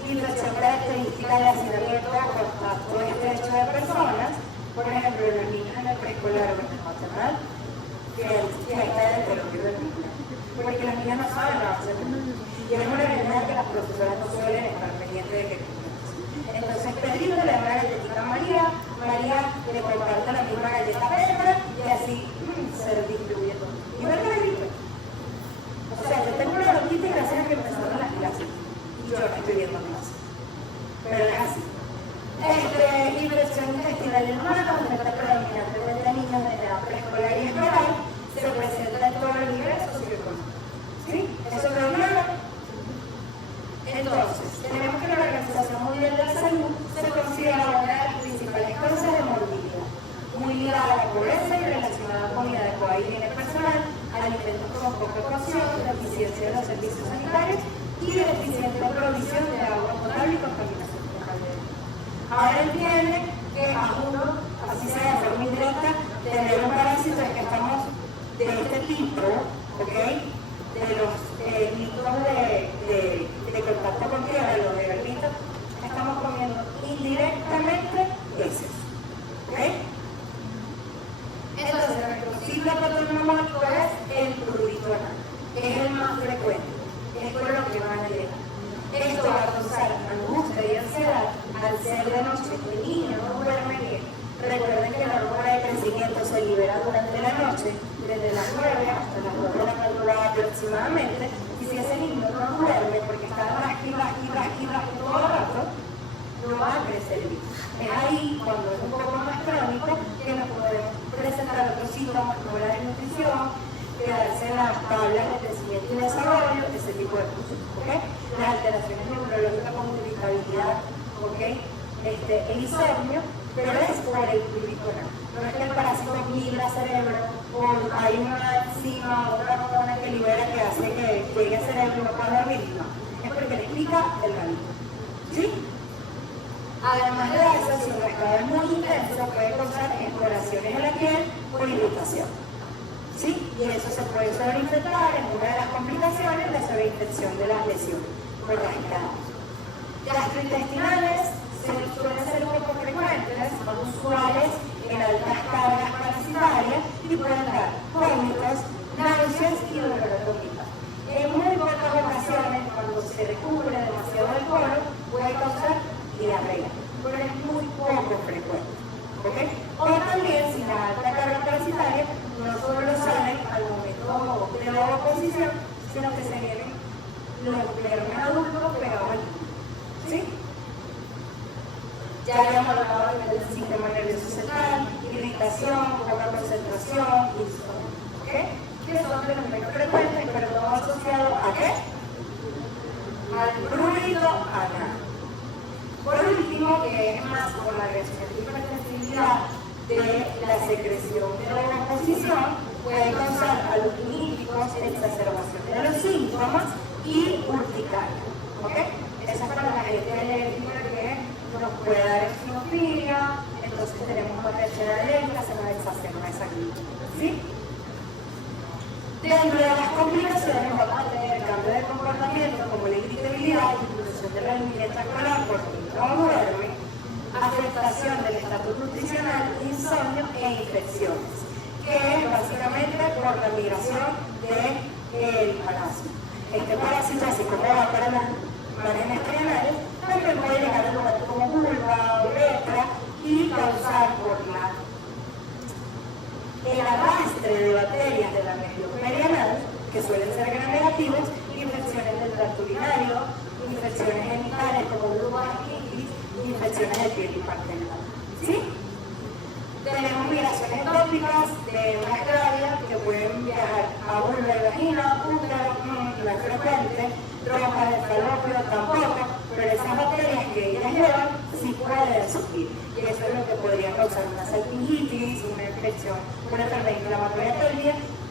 Infección característica de hacinamiento o contacto estrecho de personas, por ejemplo, los niños en el preescolar o en el maternal, que está el enterovirus vermicular, porque los niños no saben hacer. Y es una realidad que las profesoras no suelen estar pendientes de que cumplas. Entonces Pedrito le da una galletita a María, María le comparte la misma galleta a Petra y así se distribuye todo. ¿Y verdad, Pedrito? O sea, yo tengo una loquita y gracias a que empezaron las clases. Y yo no estoy viendo clases. Pero es así. Infección intestinal en humanos, afecta predominantemente a niños de edad preescolar y escolar, se presenta en todos los niveles socioeconómicos. ¿Sí? ¿Eso es claro? Entonces, tenemos que la Organización Mundial de la Salud se considera una de las principales causas de morbilidad, muy ligada a la pobreza y relacionada con inadecuada higiene personal, alimentos con poca cocción, deficiencia de los servicios sanitarios y deficiente provisión de agua potable y contaminación focal. Ahora entiende que a uno, así sea de forma indirecta, tener un parásito es que estamos de este tipo, ¿ok? De los mitos de contacto con tierra, los regalitos, estamos comiendo indirectamente heces, ¿ok? Entonces, nuestro ciclo patognomónico es el prurito anal, es el más frecuente, es por lo que van a llegar. Esto va a causar angustia y ansiedad al ser de noche. El niño no duerme bien. Recuerden que la hormona de crecimiento se libera durante la noche, desde las 9 hasta las 2 de la madrugada aproximadamente, y si ese niño no duerme porque está rasqui todo el rato, no va a crecer bien. Es ahí, cuando es un poco más crónico, que nos podemos presentar otros síntomas como la desnutrición, quedarse en las tablas de crecimiento y desarrollo, ese tipo de cosas, ¿ok? Las alteraciones neurológicas como irritabilidad, ¿ok? El insomnio, pero es por el prurito anal. No es que el parásito migra al cerebro o hay una enzima o una hormona que libera que hace que llegue al cerebro y no pueda dormir, no. Es porque le pica el ranito, ¿sí? Además de eso, si el rascado es muy intenso, puede causar exploraciones en la piel o irritación. ¿Sí? Y eso se puede sobreinfectar en una de las complicaciones de sobreinfección de las lesiones por rascados. Gastrointestinales suelen ser un poco frecuentes, son usuales en altas cargas parasitarias y pueden dar vómitos, náuseas y dolor abdominal. En muy pocas ocasiones, cuando se descubre demasiado el colon, puede causar diarrea, pero es muy poco frecuente. ¿Okay? O también, si la alta carga parasitaria no solo sale al momento de la oposición, sino que se vienen los germes adultos pegados al niño. ¿Sí? Ya habíamos hablado del sistema nervioso central, irritación, poca concentración, insomnio. ¿Ok? Que son de los menos frecuentes, pero todo asociado a ¿qué? Al prurito anal. Por último, que es más por la hipersensibilidad de la secreción de la oposición, puede causar a los níficos exacerbación de los síntomas y urticaria. ¿Ok? Esa es para la gente alérgica que nos puede dar eosinofilia, entonces tenemos una reacción alérgica, se nos exacerba esa clínica. ¿Sí? Dentro de las complicaciones vamos a tener cambio de comportamiento como la irritabilidad, disminución de la alimentación escolar porque no duerme, afectación del estatus nutricional, insomnio e infecciones, que es básicamente por la migración del parásito. Este parásito, así como va para las márgenes renales, también puede llegar a lugares como vulva, uretra y causar por el arrastre de bacterias de la región perianal, que suelen ser gram negativos, infecciones del tracto urinario, infecciones genitales como vulvovaginitis y infecciones de piel y parte anal. ¿Sí? Tenemos migraciones tópicas de hembras grávidas que pueden viajar a vulva y vagina, útero, no es frecuente, trompas de falopio tampoco, pero esas bacterias que ellas llevan sí pueden subir. Y eso es lo que podría causar una salpingitis, una infección, una enfermedad inflamatoria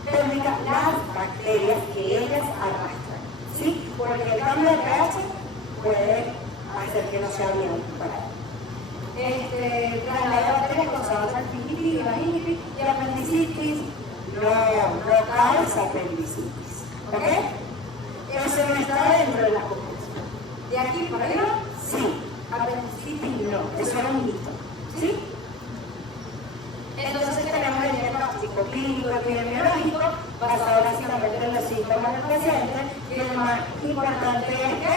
pélvica, las bacterias que ellas arrastran. ¿Sí? Porque el cambio de pH puede hacer que no sea bien para traslado de bacterias causadas salpingitis y vaginitis y apendicitis no causa apendicitis. ¿Ok? Eso no está dentro de la complicación. ¿De aquí para arriba? Sí. Apendicitis no. Eso era un mito. ¿Sí? Entonces tenemos el diagnóstico clínico epidemiológico basado básicamente en los síntomas con el paciente y lo más importante es que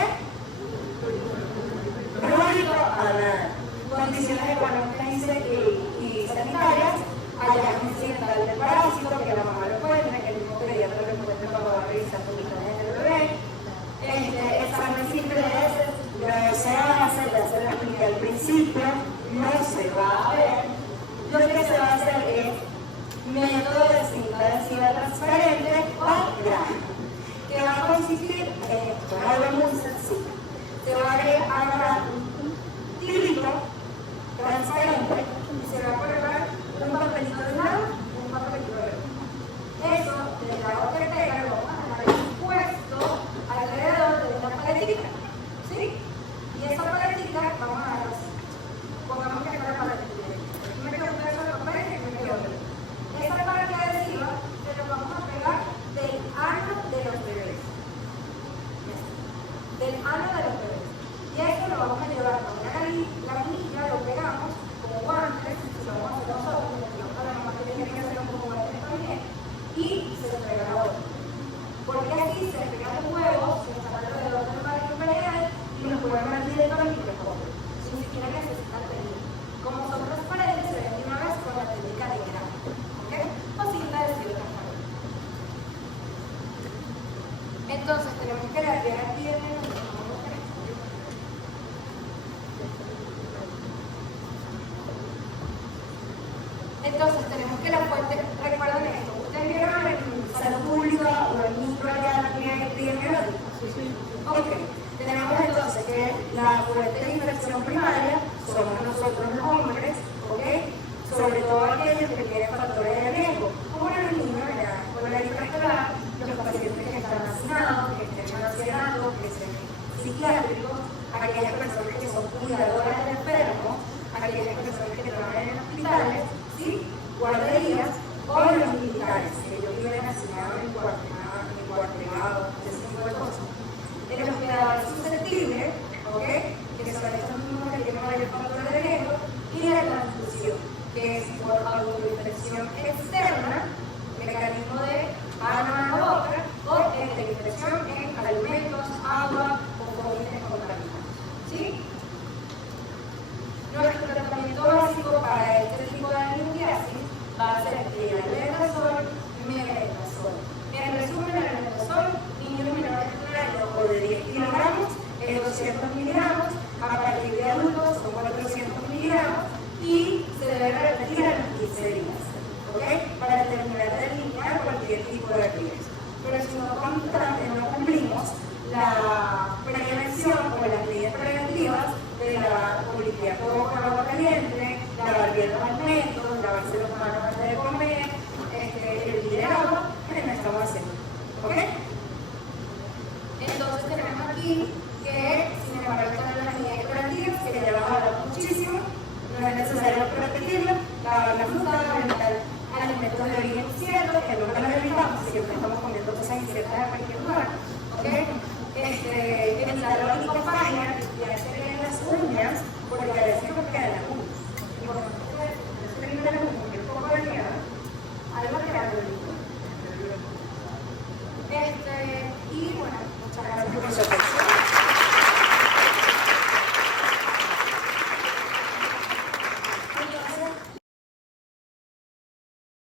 crónico a nada. Condiciones económicas y sanitarias, hallazgo incidental del parásito, que la mamá lo encuentre, que el mismo pediatra lo encuentre cuando va a revisar condiciones del bebé. Examen simple de ese, no se hace, ya se lo expliqué al principio, no se va a ver. Lo que se va a hacer es método de cinta adhesiva transparente o gráfico, que va a consistir en esto, es algo muy sencillo. Se va a agarrar un tilito transparente y se va a colocar un papelito de un lado y un papelito de otro. Eso, del lado que pega, lo vamos a dejar expuesto alrededor de una paletita, ¿sí? Y esa paletita, vamos a dejar así. Pongamos que fuera paletita. Aquí me quedo un pedazo de papel y aquí me quedo otro. Esa parte adhesiva se lo vamos a pegar del ano de los bebés. Del ano de los bebés. Y eso lo vamos a llevar a una laminilla, lo pegamos con guantes, lo vamos a hacer nosotros, porque la mamá tiene que hacerlo con guantes también, y se lo pega a otro. Porque así se pegan los huevos, se están alrededor del marco imperial y los pueden ver directo al microscopio, sin siquiera necesitar técnica. Como son transparentes, se ven de una vez con la técnica de gráfico, ¿ok? O cinta adhesiva transparente. Entonces tenemos que la piel aquí en el Entonces tenemos que la fuente, recuerden esto, ustedes vieron en salud pública o en micro ya la epidemiológica. Ok, tenemos entonces que la fuente de infección primaria somos nosotros los hombres, ok, sobre todo aquellos que tienen factores de riesgo, como los niños de la escolaridad escolar, los pacientes que están hacinados, que estén ancianados, que estén psiquiátricos, aquellas personas que son cuidadoras de enfermos, aquellas personas que trabajan en hospitales, ¿sí? Guarderías o los militares, que ellos viven asignados en cuartelados, ese tipo de cosas. El hospedador susceptible, ¿ok? Que son estos mismos que tienen mayor factor de riesgo, y la transfusión, que es por autoinfección externa, mecanismo de mano a la boca, o infección en alimentos, agua o comida contaminados, ¿sí? Nuestro tratamiento básico para este tipo de anemia va a ser el albendazol y mebendazol. En resumen, el albendazol, niños menores de 10 kilogramos, es 200 miligramos, a partir de adultos son 400 miligramos y se debe repetir a los 15 días, ¿ok? Para terminar de eliminar cualquier tipo de riesgo. Pero si no cumplimos la prevención o las medidas preventivas de lavar o limpiar todo con agua caliente, lavar bien los alimentos, lavarse las manos antes de comer, hervir el agua, que no estamos haciendo. ¿Ok? Entonces tenemos aquí que, sin embargo, están las medidas preventivas, que ya vamos a hablar muchísimo, no es necesario repetirlo, lavar las manos, alimentar alimentos de origen cierto, que nunca los evitamos, siempre estamos comiendo cosas inciertas en cualquier lugar. ¿Ok? Evitar la licofagia, limpiarse bien las uñas, porque a veces